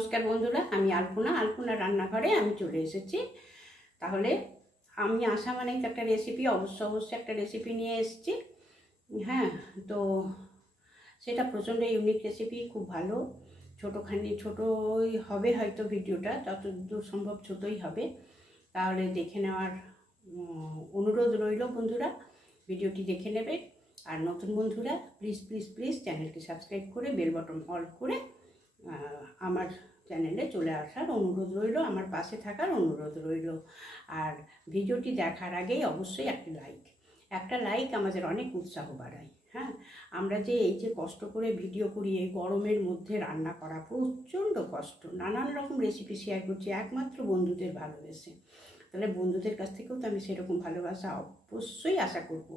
নমস্কার বন্ধুরা, আমি আলপনা রান্নাঘরে আমি চলে এসেছি। তাহলে আমি আসা মানেই তো একটা রেসিপি, অবশ্যই একটা রেসিপি নিয়ে এসেছি। হ্যাঁ, তো সেটা প্রচণ্ড ইউনিক রেসিপি, খুব ভালো। ছোটোই হবে হয়তো, ভিডিওটা যতদূর সম্ভব ছোটোই হবে। তাহলে দেখে নেওয়ার অনুরোধ রইল বন্ধুরা, ভিডিওটি দেখে নেবে। আর নতুন বন্ধুরা প্লিজ চ্যানেলটি সাবস্ক্রাইব করে বেল বাটন অল করে আমার চ্যানেলে চলে আসার অনুরোধ রইল, আমার পাশে থাকার অনুরোধ রইল। আর ভিডিওটি দেখার আগেই অবশ্যই একটা লাইক আমাদের অনেক উৎসাহ বাড়ায়। হ্যাঁ, আমরা যে এই যে কষ্ট করে ভিডিও করি, এই গরমের মধ্যে রান্না করা প্রচণ্ড কষ্ট, নানান রকম রেসিপি শেয়ার করছি একমাত্র বন্ধুদের ভালোবেসে। তাহলে বন্ধুদের কাছ থেকেও তো আমি সেরকম ভালোবাসা অবশ্যই আশা করব।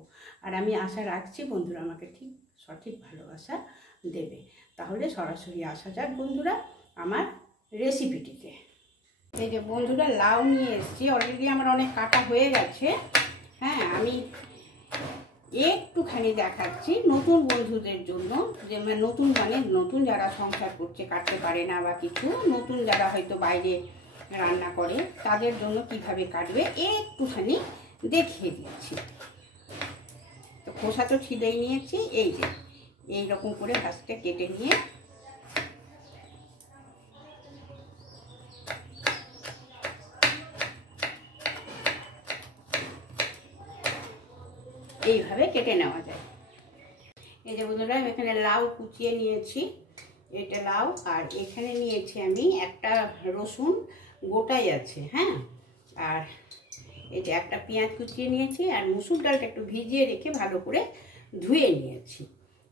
আর আমি আশা রাখছি বন্ধুরা আমাকে ঠিক সঠিক ভালোবাসা দেবে। তাহলে সরাসরি আসা যাক বন্ধুরা আমার রেসিপিটিতে। এই যে বন্ধুরা, লাউ নিয়ে এসেছি, অলরেডি আমার অনেক কাটা হয়ে গেছে। হ্যাঁ, আমি একটুখানি দেখাচ্ছি নতুন বন্ধুদের জন্য, যে নতুন যারা সংসার করছে, কাটতে পারে না বা কিছু, নতুন যারা হয়তো বাইরে রান্না করে, তাদের জন্য কিভাবে কাটবে একটুখানি দেখিয়ে দিচ্ছি। তো খোসা তো ছিঁড়েই নিয়েছি, এই যে এইরকম করে ঘাসটা কেটে নিয়ে এইভাবে কেটে নেওয়া যায়। এই যে বন্ধুরা, আমি এখানে লাউ কুচিয়ে নিয়েছি, এটা লাউ। আর এখানে নিয়েছি আমি একটা রসুন, গোটাই আছে। হ্যাঁ, আর এই যে একটা পেঁয়াজ কুচিয়ে নিয়েছি, আর মুসুর ডালটা একটু ভিজিয়ে রেখে ভালো করে ধুয়ে নিয়েছি।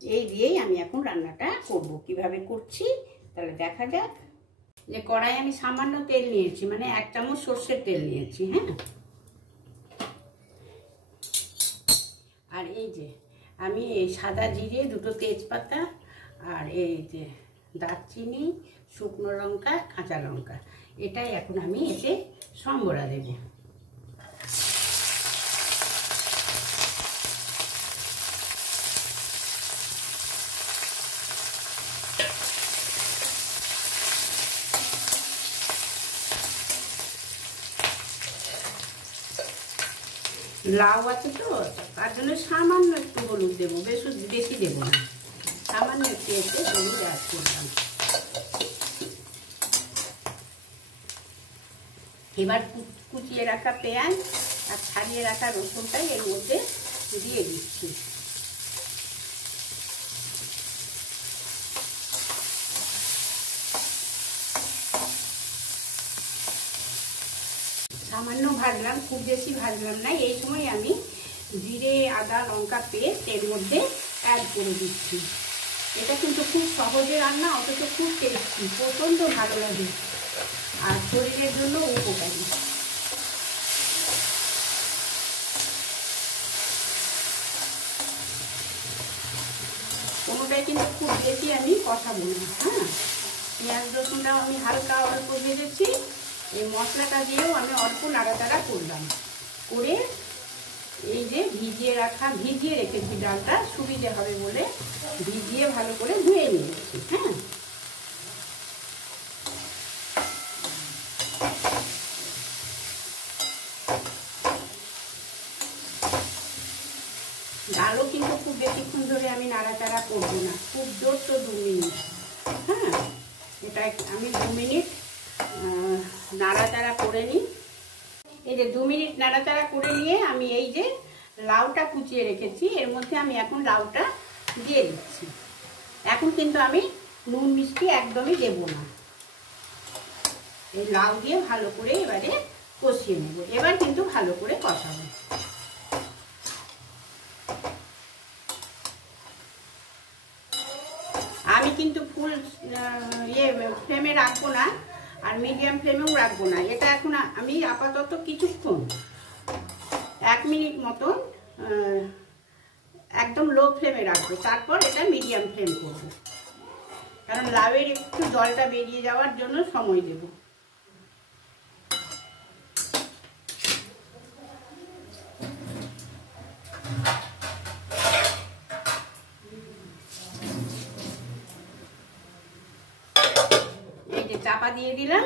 এই দিয়েই আমি এখন রান্নাটা করব। কিভাবে করছি তাহলে দেখা যাক। যে কড়াই আমি সামান্য তেল নিয়েছি, মানে 1 চামচ সর্ষের তেল নিয়েছি। হ্যাঁ, আর এই যে আমি এই সাদা জিরে, 2টো তেজপাতা, আর এই যে দারচিনি, শুকনো লঙ্কা, কাঁচা লঙ্কা, এটাই এখন আমি এতে সম্বরা দেব। লাউ আছে তো, তার জন্য সামান্য একটু হলুদ দেবো, বেশি দেবো না, সামান্য একটু এতে হলুদ অ্যাড করলাম। এবার কুচিয়ে রাখা পেঁয়াজ আর ছাড়িয়ে রাখা রসুনটাই এর মধ্যে দিয়ে দিচ্ছি। সামান্য ভাজলাম, খুব বেশি ভাজলাম না। এই সময় আমি জিরে, আদা, লঙ্কা পেস্ট এর মধ্যে অ্যাড করে দিচ্ছি। এটা কিন্তু খুব সহজে রান্না, অথচ খুব টেস্টি, প্রচণ্ড ভালো লাগে আর শরীরের জন্য উপকারী। কোনোটাই কিন্তু খুব বেশি আমি কষাবো না। হ্যাঁ, পেঁয়াজ রসুনটাও আমি হালকা অল্প ভেজেছি। এই মশলাটা দিয়েও আমি অল্প নাড়াচাড়া করলাম, করে এই যে ভিজিয়ে রেখেছি ডালটা, সুবিধে হবে বলে ভিজিয়ে ভালো করে ধুয়ে নিয়েছি। হ্যাঁ, ডালও কিন্তু খুব বেশিক্ষণ ধরে আমি নাড়াচাড়া করবো না, খুব জোর তো 2 মিনিট। হ্যাঁ, এটা আমি 2 মিনিট নাড়াচাড়া করে নিই। এই যে 2 মিনিট নাড়াচাড়া করে নিয়ে আমি এই যে লাউটা কুচিয়ে রেখেছি, এর মধ্যে আমি এখন লাউটা দিয়ে দিচ্ছি। এখন কিন্তু আমি নুন মিষ্টি একদমই দেব না। এই লাউ দিয়ে ভালো করে এবারে কষিয়ে নেব। এবার কিন্তু ভালো করে কষাবো। আমি কিন্তু ফুল ফ্লেমে রাখবো না, আর মিডিয়াম ফ্লেমেও রাখবো না। এটা এখন আমি আপাতত কিছুক্ষণ 1 মিনিট মতন একদম লো ফ্লেমে রাখবো, তারপর এটা মিডিয়াম ফ্লেম করবো, কারণ লাউয়ের একটু জলটা বেরিয়ে যাওয়ার জন্য সময় দেব। চাপা দিয়ে দিলাম।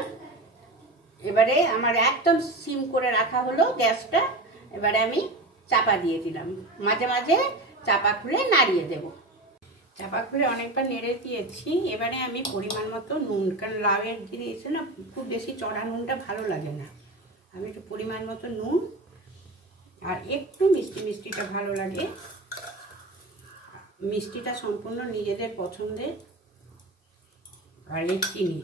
এবারে আমার একদম সিম করে রাখা হলো গ্যাসটা। এবারে আমি চাপা দিয়ে দিলাম, মাঝে মাঝে চাপা খুলে নাড়িয়ে দেব। চাপা খুলে অনেকবার নেড়ে দিয়েছি। এবারে আমি পরিমাণ মতো নুন, কারণ লাউয়ের দিয়েছে না, খুব বেশি চড়া নুনটা ভালো লাগে না। আমি একটু পরিমাণ মতো নুন, আর একটু মিষ্টি মিষ্টিটা ভালো লাগে। মিষ্টিটা সম্পূর্ণ নিজেদের পছন্দের। আর এই চিনি,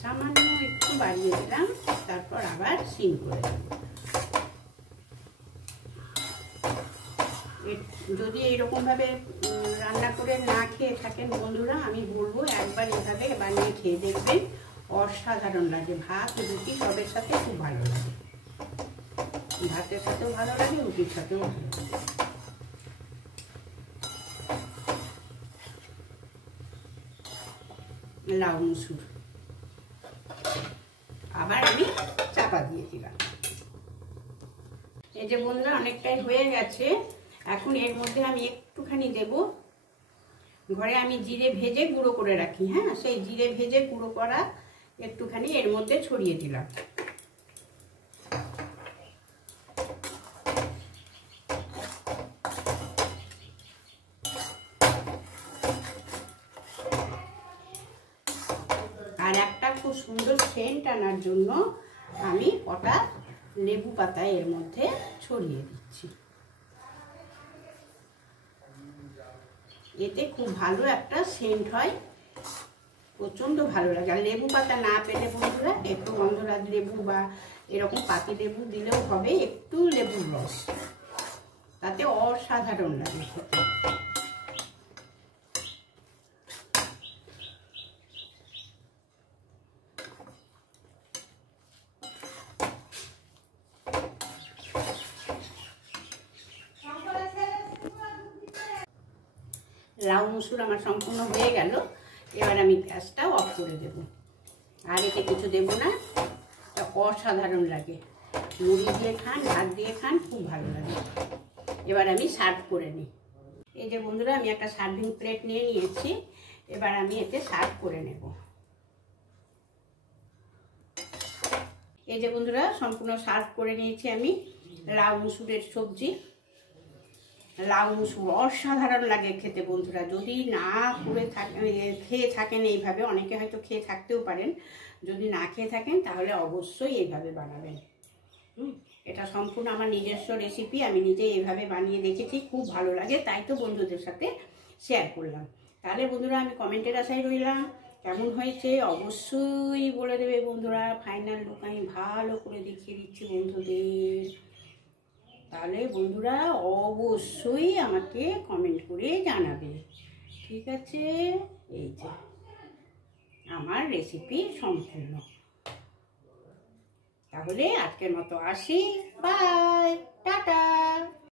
সামান্য একটু বাড়িয়ে দিলাম, তারপর আবার সিম করে দেব। যদি এইরকমভাবে রান্না করে না খেয়ে থাকেন বন্ধুরা, আমি বলবো একবার এভাবে বানিয়ে খেয়ে দেখবেন, অসাধারণ লাগে। ভাত রুটি সবের সাথে খুব ভালো লাগে, ভাতের সাথেও ভালো লাগে, রুটির সাথেও ভালো লাগে। লাউ মুসুর আবার আমি চাপা দিয়ে দিলাম। এই যে বন্ধুরা অনেকটাই হয়ে গেছে। এখন এর মধ্যে আমি একটুখানি দেব, ঘরে আমি জিরে ভেজে গুঁড়ো করে রাখি, হ্যাঁ, সেই জিরে ভেজে গুঁড়ো করা একটুখানি এর মধ্যে ছড়িয়ে দিলাম। আর একটা খুব সুন্দর সেন্ট আনার জন্য আমি কটা লেবু পাতা এর মধ্যে ছড়িয়ে দিচ্ছি। এতে খুব ভালো একটা সেন্ট হয়, প্রচণ্ড ভালো লাগে। আর লেবু পাতা না পেলে বন্ধুরা একটু গন্ধরাজ লেবু বা এরকম পাতি লেবু দিলেও হবে, একটু লেবুর রস, তাতে অসাধারণ লাগে খেতে। লাউ মুসুর আমার সম্পূর্ণ হয়ে গেল। এবার আমি গ্যাসটা অফ করে দেব, আর এতে কিছু দেব না। অসাধারণ লাগে, মুড়ি দিয়ে খান, ভাত দিয়ে খান, খুব ভালো লাগে। এবার আমি সার্ভ করে নিই। এই যে বন্ধুরা আমি একটা সার্ভিং প্লেট নিয়ে নিয়েছি, এবার আমি এতে সার্ভ করে নেব। এই যে বন্ধুরা সম্পূর্ণ সার্ভ করে নিয়েছি আমি লাউ মুসুরের সবজি। লাউ মুসুর অসাধারণ লাগে খেতে বন্ধুরা। যদি না করে খেয়ে থাকেন এইভাবে, অনেকে হয়তো খেয়ে থাকতেও পারেন, যদি না খেয়ে থাকেন তাহলে অবশ্যই এইভাবে বানাবেন। এটা সম্পূর্ণ আমার নিজস্ব রেসিপি, আমি নিজে এইভাবে বানিয়ে দেখেছি, খুব ভালো লাগে, তাই তো বন্ধুদের সাথে শেয়ার করলাম। তাহলে বন্ধুরা আমি কমেন্টের আশায় রইলাম, কেমন হয়েছে অবশ্যই বলে দেবে বন্ধুরা। ফাইনাল লুক আমি ভালো করে দেখিয়ে দিচ্ছি বন্ধুদের। তাহলে বন্ধুরা অবশ্যই আমাকে কমেন্ট করে জানাবে, ঠিক আছে? এই যে আমার রেসিপি সম্পূর্ণ। তাহলে আজকের মতো আসি, বাই, টাটা।